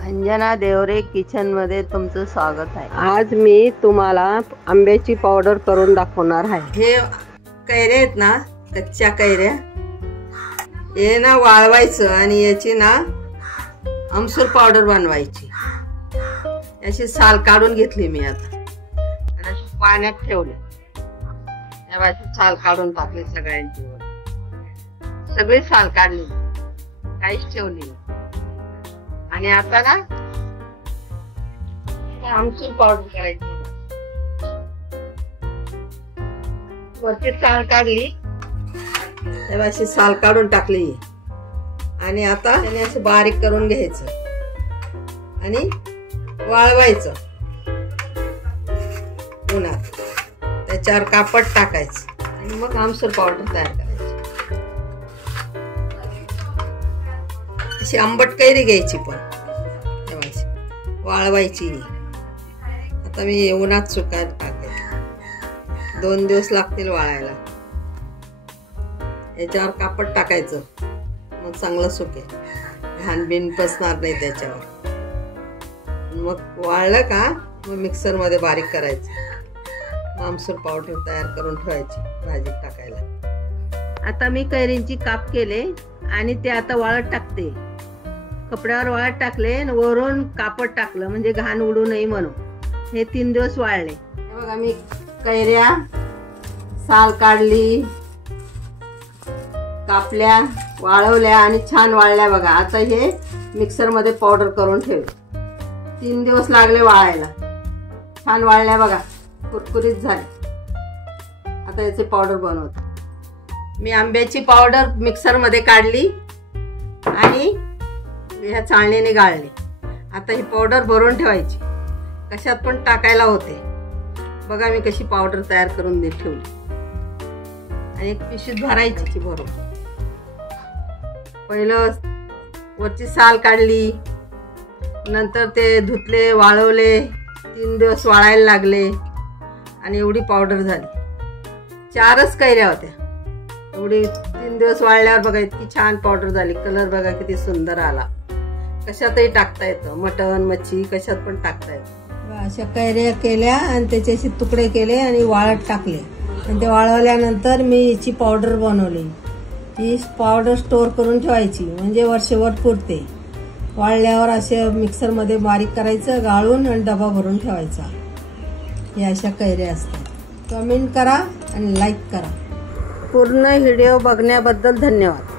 Anjana Deore kitchen मध्ये तुमचं स्वागत आहे। आज मी तुम्हाला आंब्याची पावडर करून दाखवणार आहे। हे कैऱ्या आहेत ना, कच्च्या कैऱ्या, हे ना वाळवायचं आणि याची ना आमसूल पावडर बनवायची। याची साल काढून घेतली मी आता आणि पाण्यात ठेवले। याची साल काढून टाकली सगळ्यांची, सगळी साल काढली, काहीच ठेवली आणि आता ना आमसूल पावडर करायची। वरची साल काढली, तेव्हा अशी साल काढून टाकली आणि आता त्याने असं बारीक करून घ्यायचं आणि वाळवायचं उन्हात। त्याच्यावर कापड टाकायचं आणि मग आमसूल पावडर तयार करायची। अशी आंबट कैरी घ्यायची, पण वाळवायची। आता मी उन्हात सुकायला टाकायचं, 2 दिवस लागतील वाळायला। याच्यावर कापड टाकायचं, मग चांगलं सुकेल, घाण बिन पसणार नाही त्याच्यावर। मग वाळलं का मग मिक्सर मध्ये बारीक करायचं, आमसूल पावडर तयार करून ठेवायची भाजीत टाकायला। आता मी कैरींची काप केले आणि ते आता वाळत टाकते। कपड्यावर वाळत टाकले आणि वरून कापड टाकलं, म्हणजे घाण उडू नये म्हणून। हे 3 दिवस वाळले। बघा मी कैऱ्या साल काढली, कापल्या, वाळवल्या आणि छान वाळल्या बघा। आता हे मिक्सर मध्ये पावडर करून ठेवले। 3 दिवस लागले वाळायला, छान वाळल्या बघा, कुरकुरीत झाले। आता याची पावडर बनवते मी। आंब्याची पावडर मिक्सर मध्ये काढली आणि ह्या चाळणीने गाळली। आता ही पावडर भरून ठेवायची, कशात पण टाकायला होते। बघा मी कशी पावडर तयार करून ठेवली आणि एक पिशवीत भरायची भरून। पहिलं वरची साल काढली, नंतर ते धुतले, वाळवले, 3 दिवस वाळायला लागले आणि एवढी पावडर झाली। 4च कैऱ्या होत्या, एवढी 3 दिवस वाळल्यावर बघा इतकी छान पावडर झाली। कलर बघा किती सुंदर आला। कशातही टाकता येतं, मटण मच्छी कशात पण टाकता येतं। अशा कैऱ्या केल्या आणि त्याचे असे तुकडे केले आणि वाळत टाकले आणि ते वाळवल्यानंतर मी याची पावडर बनवली। ही पावडर स्टोर करून ठेवायची, म्हणजे वर्षभर पुरते। वाळल्यावर असे मिक्सर मध्ये बारीक करायचं, गाळून आणि डबा भरून ठेवायचा। हे अशा कैऱ्या असतात। कमेंट करा आणि लाईक करा। पूर्ण व्हिडिओ बघण्याबद्दल धन्यवाद।